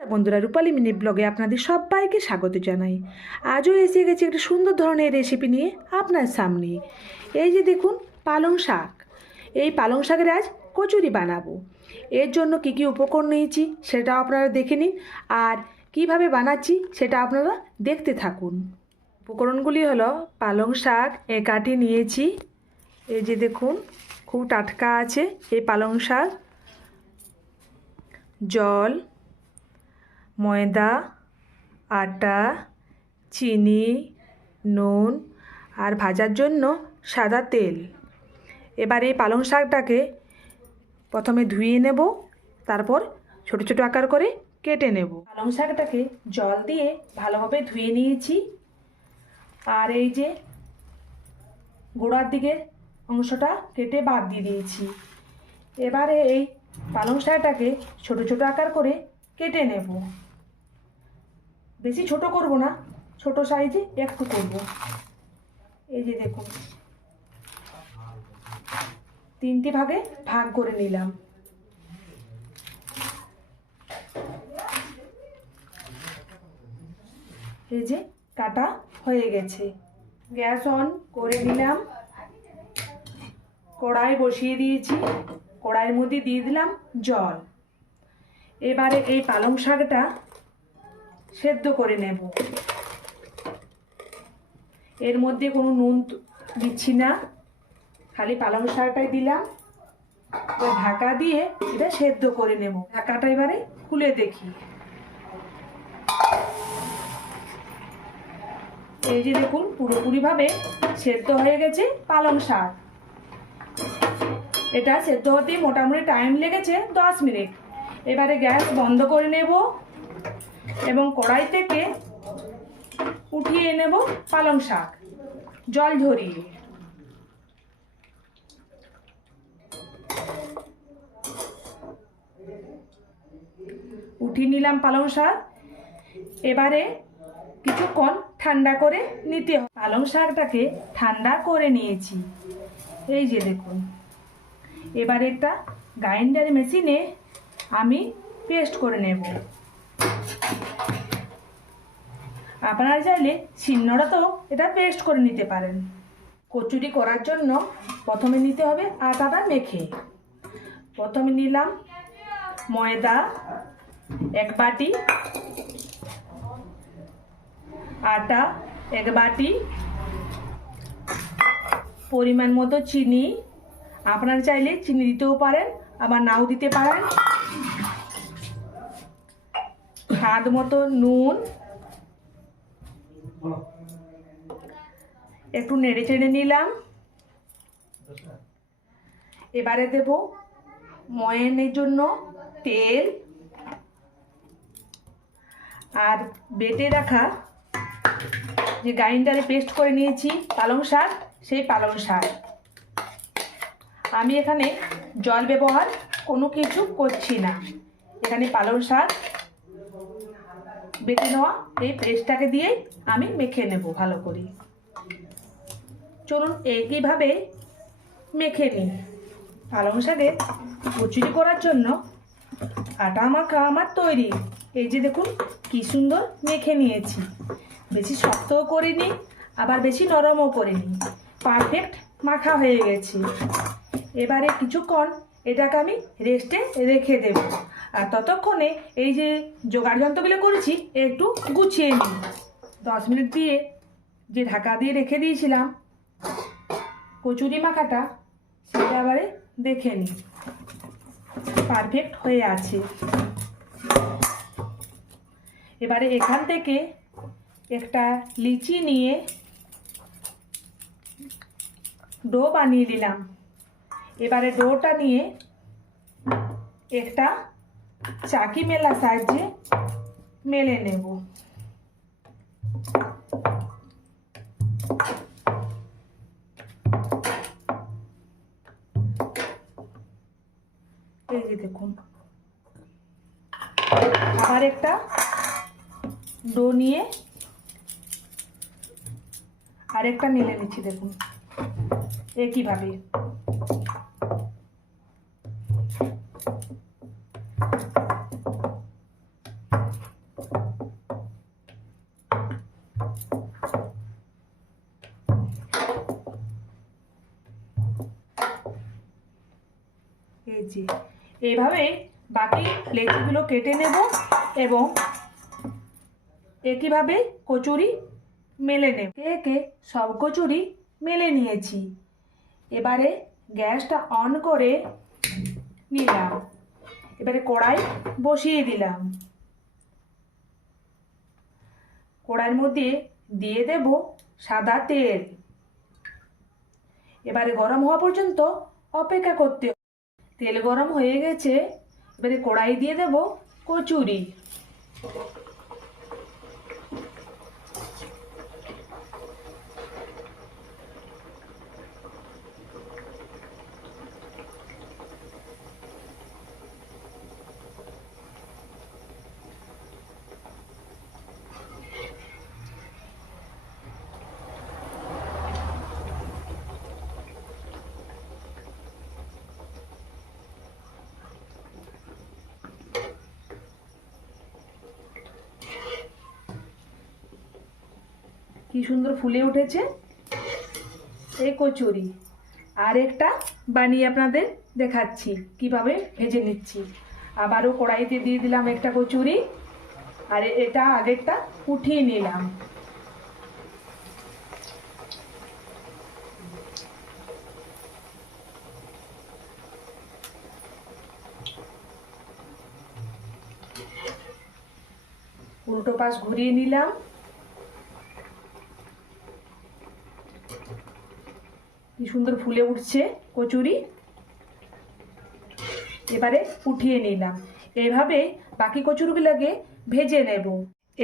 বন্ধুরা, রূপালী মিনি ব্লগে আপনাদের সবাইকে স্বাগত জানাই। আজও এসে গেছি একটা সুন্দর ধরনের রেসিপি নিয়ে আপনার সামনে। এই যে দেখুন, পালং শাক। এই পালং শাকের আজ কচুরি বানাবো। এর জন্য কী কী উপকরণ নিয়েছি সেটা আপনারা দেখে নিন। আর কীভাবে বানাচ্ছি সেটা আপনারা দেখতে থাকুন। উপকরণগুলি হলো পালং শাক এক আটি নিয়েছি। এই যে দেখুন, খুব টাটকা আছে এই পালং শাক। জল ময়দা, আটা, চিনি, নুন আর ভাজার জন্য সাদা তেল। এবার এই পালং শাকটাকে প্রথমে ধুয়ে নেব, তারপর ছোট ছোট আকার করে কেটে নেব। পালং শাকটাকে জল দিয়ে ভালোভাবে ধুয়ে নিয়েছি। আর এই যে গোড়ার দিকের অংশটা কেটে বাদ দিয়ে দিয়েছি। এবারে এই পালং শাকটাকে ছোট ছোট আকার করে কেটে নেব। বেশি ছোট করব না, ছোট সাইজে একটু করব। এই যে দেখুন, তিনটি ভাগে ভাগ করে নিলাম। এই যে কাটা হয়ে গেছে। গ্যাস অন করে নিলাম। কড়াই বসিয়ে দিয়েছি। কড়াইয়ের মধ্যে দিয়ে দিলাম জল। এবারে এই পালং শাকটা সেদ্ধ করে নেব। এর মধ্যে কোনো নুন দিচ্ছি না। খালি পালং শাকটাই দিলাম। ঢাকা দিয়ে এটা সেদ্ধ করে নেব। ঢাকাটা এবারে খুলে দেখি। এই যে দেখুন, পুরোপুরিভাবে সেদ্ধ হয়ে গেছে পালং শাক। এটা সেদ্ধ হতে মোটামুটি টাইম লেগেছে দশ মিনিট। এবারে গ্যাস বন্ধ করে নেব। এবং কড়াই থেকে উঠিয়ে নেব পালং শাক। জল ঝরিয়ে। উঠিয়ে নিলাম পালং শাক। এবারে কিছুক্ষণ ঠান্ডা করে নিতে হবে পালং শাকটাকে ঠান্ডা করে নিয়েছি। এই যে দেখুন। এবারে একটা গ্রাইন্ডার মেশিনে আমি পেস্ট করে নেব। আপনারা চাইলে তো এটা পেস্ট করে নিতে পারেন। কচুরি করার জন্য প্রথমে নিতে হবে আটাটা মেখে। প্রথমে নিলাম ময়দা, এক বাটি আটা, এক বাটি পরিমাণ মতো চিনি। আপনারা চাইলে চিনি দিতেও পারেন, আবার নাও দিতে পারেন। স্বাদ মতো নুন। একটু নেড়ে চেড়ে নিলাম। এবারে দেব ময়নের জন্য তেল। আর বেটে রাখা যে গ্রাইন্ডারে পেস্ট করে নিয়েছি পালং শাক, সেই পালং শাক। আমি এখানে জল ব্যবহার কোনো কিছু করছি না। এখানে পালং শাক বেটে নেওয়া, এই পেস্টটাকে দিয়ে আমি মেখে নেব ভালো করে। চলুন একইভাবে মেখে নিই। পালং শাকের কচুরি করার জন্য আটা মাখা আমার তৈরি। এই যে দেখুন, কি সুন্দর মেখে নিয়েছি। বেশি শক্তও করিনি, আবার বেশি নরমও করিনি। পারফেক্ট মাখা হয়ে গেছে। এবারে কিছুক্ষণ এটাকে আমি রেস্টে রেখে দেব। আর ততক্ষণে এই যে জোগাড় যন্ত্রগুলো করেছি, একটু গুছিয়ে নিই। দশ মিনিট দিয়ে যে ঢাকা দিয়ে রেখে দিয়েছিলাম, কচুরি মাখাটা, সেটা এবারে দেখে নিই। পারফেক্ট হয়ে আছে। এবারে এখান থেকে একটা লিচি নিয়ে ডো বানিয়ে নিলাম। এবারে ডোটা নিয়ে একটা চাকি মেলা সাহায্যে মেলে নেব। এই যে দেখুন। আবার একটা ডো নিয়ে আরেকটা মেলে নিচ্ছি, দেখুন। একইভাবে। এসেছে এইভাবে বাকি লেচিগুলো কেটে নেব এবং একইভাবে কচুরি মেলে নেব। একে সব কচুরি মেলে নিয়েছি। এবারে গ্যাসটা অন করে নিলাম। এবারে কড়াই বসিয়ে দিলাম। কড়াইয়ের মধ্যে দিয়ে দেব সাদা তেল। এবারে গরম হওয়া পর্যন্ত অপেক্ষা করতে। তেল গরম হয়ে গেছে এবারে কড়াই দিয়ে দেব কচুরি। কি সুন্দর ফুলে উঠেছে? এই কচুরি। আর একটা বানিয়ে আপনাদের দেখাচ্ছি, কীভাবে ভেজে নিচ্ছি। আবারও কড়াইতে দিয়ে দিলাম একটা কচুরি, আর এটা আগেরটা উঠিয়ে নিলাম। উল্টো পাশ ঘুরিয়ে নিলাম। সুন্দর ফুলে উঠছে কচুরি। এবারে উঠিয়ে নিলাম। এভাবে বাকি কচুরিগুলোকে ভেজে নেব।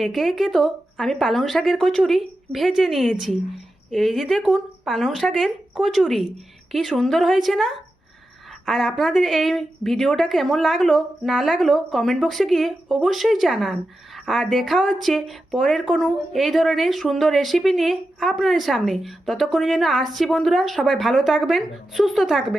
একে একে তো আমি পালং শাকের কচুরি ভেজে নিয়েছি। এই যে দেখুন, পালং শাকের কচুরি। কি সুন্দর হয়েছে না? আর আপনাদের এই ভিডিওটা কেমন লাগল, না লাগল কমেন্ট বক্সে গিয়ে অবশ্যই জানান। আর দেখা হচ্ছে পরের কোনো এই ধরনের সুন্দর রেসিপি নিয়ে আপনাদের সামনে। ততক্ষণের জন্য আসছি বন্ধুরা, সবাই ভালো থাকবেন, সুস্থ থাকবেন।